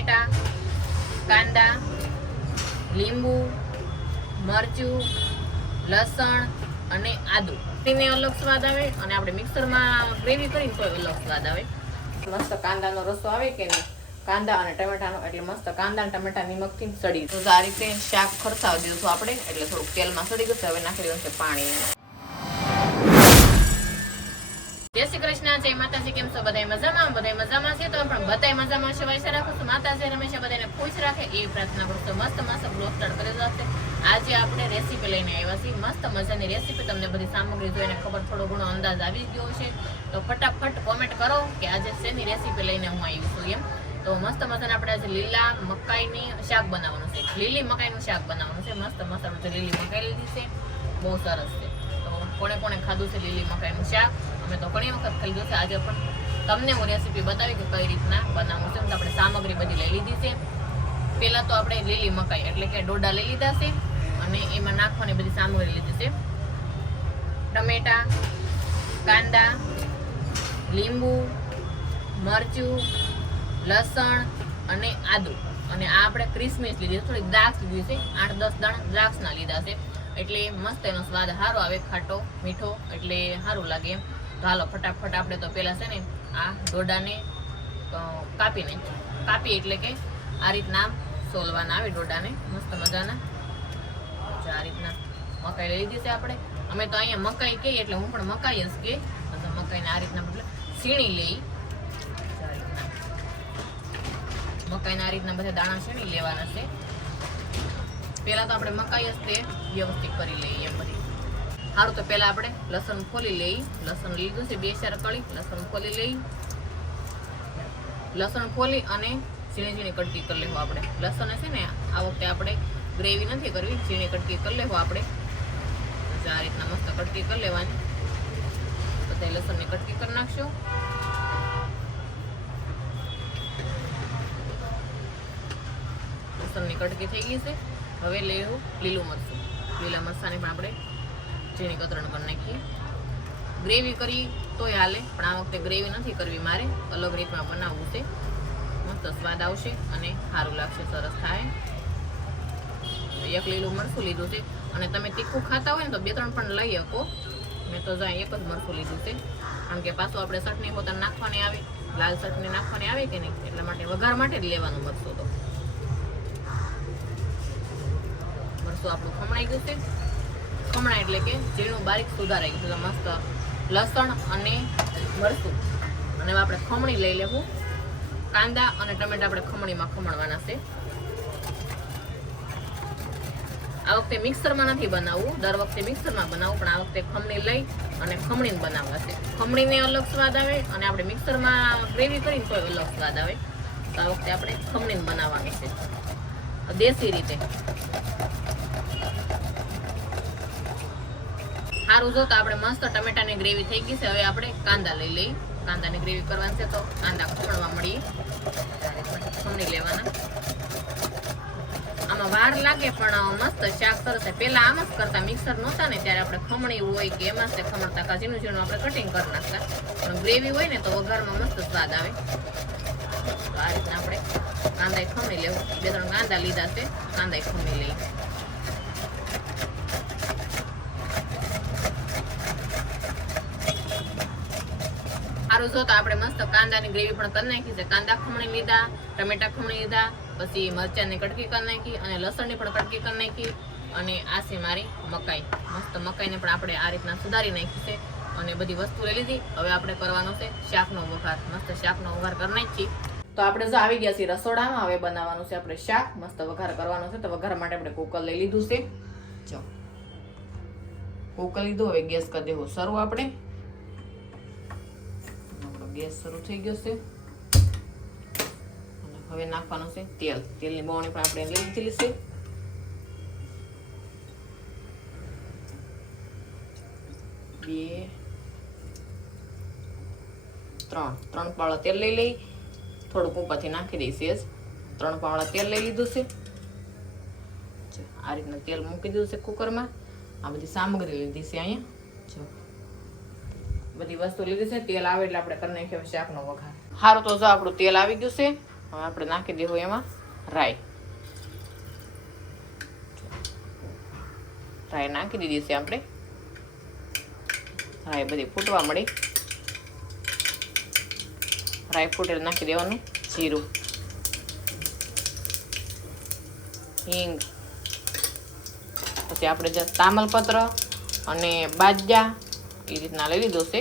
ટમેટા, કાંદા, લીંબુ, મરચું, લસણ અને આદુ. તેને અલગ સ્વાદ આવે અને આપણે મિક્સરમાં ગ્રેવી કરીને તો અલગ સ્વાદ આવે. મસ્ત કાંદાનો રસો આવે કે નહીં, કાંદા અને ટમેટાનો, એટલે મસ્ત કાંદા અને ટમેટા નિમકથી સડી. તો આ રીતે શાક ખરસાવી દીધું આપણે, એટલે થોડુંક તેલમાં સડી ગયું. હવે નાખી દેવું છે પાણી. જય શ્રી કૃષ્ણ, જય માતાજી. કેમ છો બધા? મજામાં? બધા મજામાં છે તો પણ બધા મજામાં છે. વાયસા રાખો તો માતાજી હંમેશા બધાને ખુશ રાખે એ પ્રાર્થના કરું છું. મસ્ત મસ્ત બ્લોગ સ્ટાર્ટ કરેલો હશે. આજે આપણે રેસીપી લઈને આવ્યા છીએ, મસ્ત મજાની રેસીપી. તમને બધી સામગ્રી જોઈને ખબર, થોડો ઘણો અંદાજ આવી ગયો છે. તો ફટાફટ કોમેન્ટ કરો કે આજે શેની રેસીપી લઈને હું આવી છું એમ. તો મસ્ત મજાને આપણે આજે લીલા મકાઈની શાક બનાવવાનું છે. લીલી મકાઈનું શાક બનાવવાનું છે. મસ્ત મસ્ત આપણે લીલી મકાઈ લીધી છે, બહુ સરસ છે. તો કોણે કોણે ખાધું છે લીલી મકાઈનું શાક? અમે તો ઘણી વખત ખાધું છે. આજે પણ તમને હું રેસીપી બતાવી કે કઈ રીતના બનાવવું છે. તો આપણે સામગ્રી બધી લઈ લીધી છે. પહેલા તો આપણે લીલી મકાઈ એટલે કે ડોડા લઈ લીધા છે અને એમાં નાખવાની બધી સામગ્રી લીધી છે. ટમેટા, કાંદા, લીંબુ, મરચું, લસણ અને આદુ. અને આ આપણે ક્રિસમિસ લીધી, થોડીક દ્રાક્ષ લીધી છે. 8-10 દાણા દ્રાક્ષના લીધા છે, એટલે મસ્ત એનો સ્વાદ સારો આવે, ખાટો મીઠો, એટલે સારું લાગે એમ. તો હાલો ફટાફટ આપણે તો પહેલા છે ને આ ડોડાને કાપી એટલે કે આ રીતના સોલવાના આવે ડોડાને મસ્ત મજાના. આ રીતના મકાઈ લઈ લીધી છે આપણે. અમે તો અહીંયા મકાઈ કહીએ એટલે હું પણ મકાઈ જ કે. મકાઈને આ રીતના સીણી લઈ. મકાઈના આ રીતના બધા દાણા સીણી લેવાના છે. પહેલા તો આપણે મકાઈ જ તે વ્યવસ્થિત કરી લઈએ એમ બધી. સારું, તો પહેલા આપણે લસણ ફોલી લઈ. લસણ લીધું છે 2-4 કળી. લસણ ફોલી લઈ. લસણ ફોલી અને ઝીણી ઝીણી કટકી કરી લેવું આપણે. લસણ છે ને આ વખતે આપણે ગ્રેવી નથી કરવી, ઝીણી કટકી કરી લેવું આપણે. આ રીતના મસ્ત કટકી કરી લેવાની. બધા લસણની કટકી કરી નાખશું. લસણની કટકી થઈ ગઈ છે. હવે લેવું લીલું મરચું. લીલા મરચાંને પણ આપણે ઝીણી કતરણ કરી નાખીએ. ગ્રેવી કરી તોય હાલે, પણ આ વખતે ગ્રેવી નથી કરવી મારે, અલગ રીતમાં બનાવવું છે. મસ્ત સ્વાદ આવશે અને સારું લાગશે, સરસ થાય. એક લીલું મરચું લીધું છે. અને તમે તીખું ખાતા હોય ને તો 2-3 પણ લઈ શકો. મેં તો એક જ મરચું લીધું છે, કારણ કે પાછું આપણે ચટણી પોતાને નાખવાની આવે, લાલ ચટણી નાખવાની આવે કે નહીં, એટલા માટે વઘાર માટે જ લેવાનું મરચું. તો મરચું આપણું ખમણાઈ ગયું છે. ખમણા એટલે કે ઝીણું બારીક સુધારાઈ ગયું. મસ્ત લસણ અને મરચું અને આપણે ખમણી લઈ લેવું. કાંદા અને ટમેટા આપણે ખમણીમાં ખમણવાના છે. આ વખતે મિક્સરમાં નથી બનાવવું, દર વખતે મિક્સરમાં બનાવવું, પણ આ વખતે ખમણી લઈ અને ખમણીને બનાવવા છે. ખમણીને અલગ સ્વાદ આવે અને આપણે મિક્સરમાં ગ્રેવી કરીને તો અલગ સ્વાદ આવે. તો આ વખતે આપણે ખમણીને બનાવવાની છે દેશી રીતે. સારું, જો તો આપણે મસ્ત ટમેટાની ગ્રેવી થઈ ગઈ છે. હવે આપણે કાંદા લઈ લઈએ. કાંદાની ગ્રેવી કરવાની છે તો કાંદા ખમણવા મળીએ. ખમણી લેવાના. આમાં વાર લાગે પણ મસ્ત શાક સરસ છે. પહેલા આમ જ કરતા, મિક્સર નહોતા ને ત્યારે આપણે ખમણી હોય કે એમાં જ ખમણતા, ઝીણું ઝીણું આપણે કટિંગ કરી નાખતા. પણ ગ્રેવી હોય ને તો વઘારમાં મસ્ત સ્વાદ આવે. તો આ રીતના આપણે કાંદા ખમણી લેવું. 2-3 કાંદા લીધા છે, કાંદા ખમણી લઈએ. સારું, જો તો આપણે મસ્ત કાંદાની ગ્રેવી પણ કરી નાખી છે. કાંદા ખમણી લીધા, ટમેટા ખમણી લીધા, પછી મરચાંની કટકી કરી નાખી અને લસણની પણ કટકી કરી નાખી. અને આ છે મારી મકાઈ. મસ્ત મકાઈને પણ આપણે આ રીતના સુધારી નાખી છે અને બધી વસ્તુ લઈ લીધી. હવે આપણે કરવાનો છે શાકનો વઘાર. મસ્ત શાકનો વઘાર કરી નાખી. તો આપણે જો આવી ગયા છીએ રસોડામાં. હવે બનાવવાનું છે આપણે શાક. મસ્ત વઘાર કરવાનો છે. તો વઘાર માટે આપણે કુકર લઈ લીધું છે. જો કુકર લીધું. હવે ગેસ કરી દેવું શરૂ. આપણે ગેસ શરૂ થઈ ગયો છે. અને હવે નાખવાનું છે તેલ. તેલની બવણી પણ આપણે લઈ લીધેલી છે. 2-3 પાવડા તેલ લઈ લઈ. થોડુંક ઉપરથી નાખી દઈશ. 3 પાવડા તેલ લઈ લીધું છે. આ રીતના તેલ મૂકી દીધું છે કુકરમાં. આ બધી સામગ્રી લીધી છે અહીંયા. જો બધી વસ્તુ લીધી છે. તેલ આવે એટલે આપણે કરી નાખીએ શાકનો વઘાર. સારું, તો જો આપણું તેલ આવી ગયું છે. હવે આપણે નાખી દેવું એમાં રાઈ. રાઈ નાખી દીધી છે આપણે. રાઈ બધી ફૂટવા મળી. રાઈ ફૂટેલ નાખી દેવાનું જીરું, હિંગ, પછી આપણે જે તામલપત્ર અને બાજરા એ રીતના લઈ લીધો છે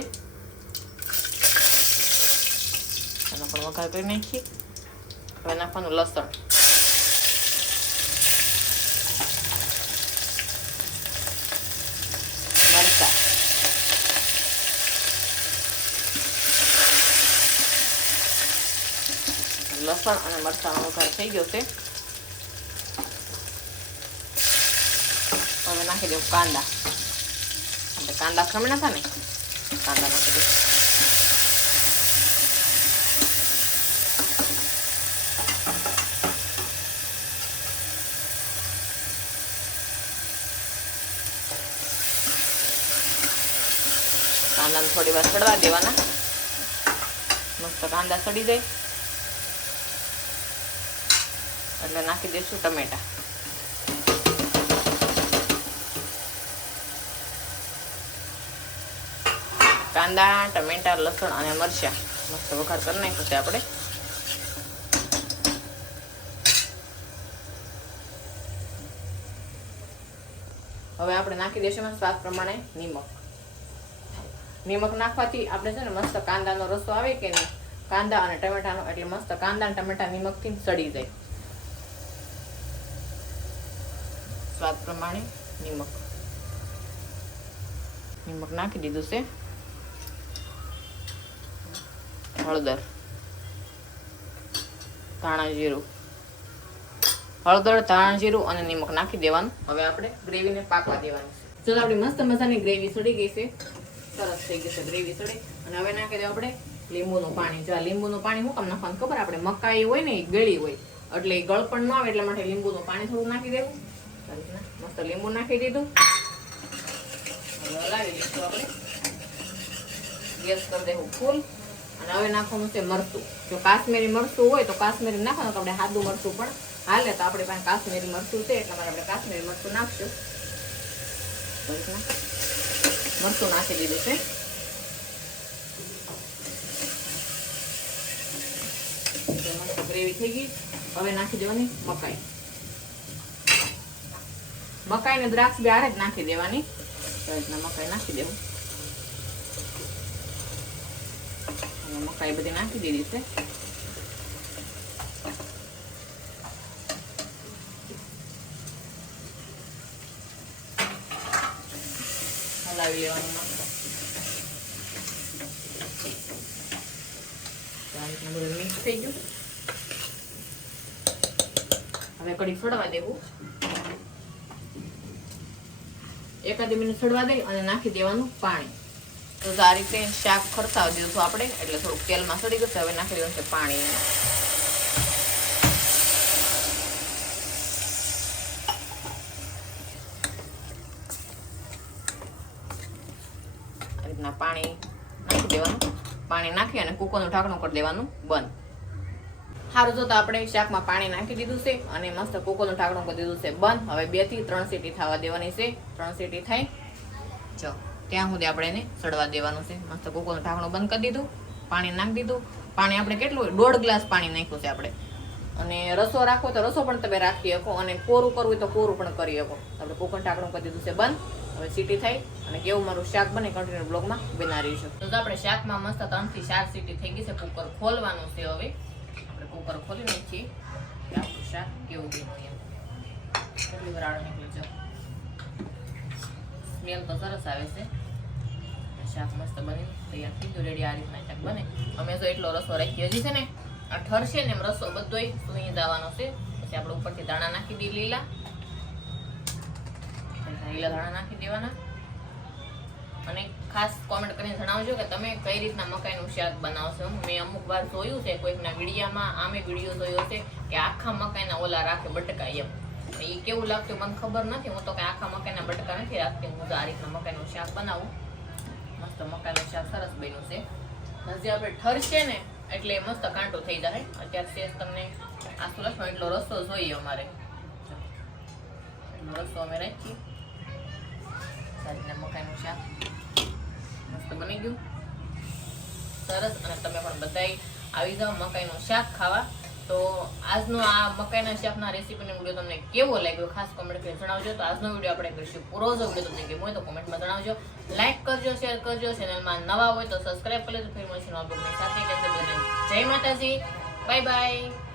એનો પણ વઘાર કરી નાખીએ. હવે નાખવાનું લસણ, મરચાં, લસણ અને મરચાંનો વઘાર થઈ ગયો છે. હવે નાખી દઉં કાંદા. આપણે કાંદા ખમણા હતા ને, કાંદા નાખી દઉં. કાંદાને થોડી વાર સડવા દેવાના. મસ્ત કાંદા સડી જાય એટલે નાખી દઈશું ટમેટા. કાંદા, ટમેટા, લસણ અને મરચાં મસ્ત વઘાર કરી નાખ્યું છે આપણે. હવે આપણે નાખી દઈશું એમાં સ્વાદ પ્રમાણે નિમક. નિમક નાખવાથી આપણે છે ને મસ્ત કાંદાનો રસો આવે કે નહીં, કાંદા અને ટમેટાનો, એટલે મસ્ત કાંદા અને ટમેટા નિમકથી સડી જાય. સ્વાદ પ્રમાણે નિમક. નિમક નાખી દીધું છે. હળદર, ધાણા જીરું, હળદર, ધાણા જીરું અને નિમક નાખી દેવાનું. હવે આપણે ગ્રેવીને પાકવા દેવાની છે. જો આપણી મસ્ત મજાની ગ્રેવી સડી ગઈ છે, સરસ થઈ ગઈ છે ગ્રેવી સડી. અને હવે નાખી દેવું આપણે લીંબુનું પાણી. જો આ લીંબુનું પાણી શું કામ નાખવાનું ખબર? આપણે મકાઈ હોય ને એ ગળી હોય એટલે એ ગળપણ ન આવે એટલા માટે લીંબુનું પાણી થોડું નાખી દેવું. મસ્ત લીંબુ નાખી દીધું. હવે હલાવી દઈશું આપણે. ગેસ કરી દેવું ફૂલ. અને હવે નાખવાનું છે મરચું. જો કાશ્મીરી મરચું હોય તો કાશ્મીરી નાખવાનું, તો આપણે સાદું મરચું પણ હાલે. તો આપણી પાસે કાશ્મીરી મરચું છે એટલા માટે આપણે કાશ્મીરી મરચું નાખશું. મરચું નાખી દીધું છે. ગ્રેવી થઈ ગઈ. હવે નાખી દેવાની મકાઈ. મકાઈ ને દ્રાક્ષ બે આરે જ નાખી દેવાની. મકાઈ નાખી દેવું. મકાઈ બધી નાખી દીધી છે. હલાવી લેવાનું મસ્ત. બધું મિક્સ થઈ ગયું. હવે કઢી સડવા દેવું. એકાદી મિનિટ સડવા દઈ અને નાખી દેવાનું પાણી. તો આ રીતે શાક ખરસાવી દીધું આપણે, એટલે થોડુંક તેલમાં સડી ગયું. હવે નાખી દેવાનું છે પાણી. આ રીતના પાણી નાખી દેવાનું. પાણી નાખી અને કુકરનું ઢાંકણું કરી દેવાનું બંધ. સારું, જો તો આપણે શાકમાં પાણી નાખી દીધું છે અને મસ્ત કુકરનું ઢાંકણું કરી દીધું છે બંધ. હવે 2 થી 3 સીટી થવા દેવાની છે. 3 સીટી થાય જો ત્યાં સુધી આપણે એને સડવા દેવાનું છે. મસ્ત કુકરનું ઢાંકણું બંધ કરી દીધું. પાણી નાખી દીધું. પાણી આપણે કેટલું હોય? 1.5 ગ્લાસ પાણી નાખ્યું છે આપણે. અને રસો રાખવો તો રસો પણ તમે રાખી શકો, અને કોરું કરવું હોય તો કોરું પણ કરી શકો. આપણે કુકર ઢાંકણું કરી દીધું છે બંધ. હવે સીટી થાય અને કેવું મારું શાક બને કન્ટિન્યુ બ્લોગમાં બના રહીશું. તો આપણે શાકમાં મસ્ત 3 થી 4 સીટી થઈ ગઈ છે. કુકર ખોલવાનું છે. હવે આપણે કુકર ખોલી નાખીએ કે આપણું શાક કેવું બન્યું એમ. કેટલી વરાળ નીકળી છે. સ્મેલ તો સરસ આવે છે. શાક મસ્ત બની તૈયાર થઈ ગયું, રેડી. આ રીતના શાક બને. અમે તો એટલો રસો રાખી. હજી છે ને આ ઠરશે ને એમ રસો બધોય સુઈ જવાનો છે. પછી આપણે ઉપરથી દાણા નાખી દઈએ. લીલા દાણા નાખી દેવાના. અને ખાસ કોમેન્ટ કરીને જણાવજો કે તમે કઈ રીતના મકાઈનું શાક બનાવશો. મેં અમુક વાર જોયું છે કોઈકના વિડીયામાં, આમે વિડીયો જોયો છે કે આખા મકાઈના ઓલા રાખે બટકા એમ. એ કેવું લાગતું મને ખબર નથી. હું તો કઈ આખા મકાઈના બટકા નથી રાખતી. હું તો આ રીતના મકાઈનું શાક બનાવું. મસ્ત મકાઈનું શાક સરસ બન્યું છે. હજી આપણે ઠરશે ને એટલે મસ્ત કાંટો થઈ જાય. અત્યારે સેજ તમને આખું લસણ એટલો રસો જોઈએ અમારે. એટલો રસો અમે રાખીએ. સારીને મકાઈનું શાક મસ્ત બની ગયું સરસ. અને તમે પણ બધાય આવી જાઓ મકાઈનું શાક ખાવા. તો આજનો આ મકાઈના શાકના રેસીપીનો વિડીયો તમને કેવો લાગ્યો ખાસ કોમેન્ટ કરી જણાવજો. તો આજનો વિડીયો આપણે કરીશું પૂરો. જો વિડીયો તમને ગમ્યો હોય તો કોમેન્ટમાં જણાવજો. લાઈક કરજો, શેર કરજો. ચેનલમાં નવા હોય તો સબસ્ક્રાઈબ કરી લેજો. ફરી મળીશું નવા બ્લોગની સાથે. જય માતાજી, બાય બાય.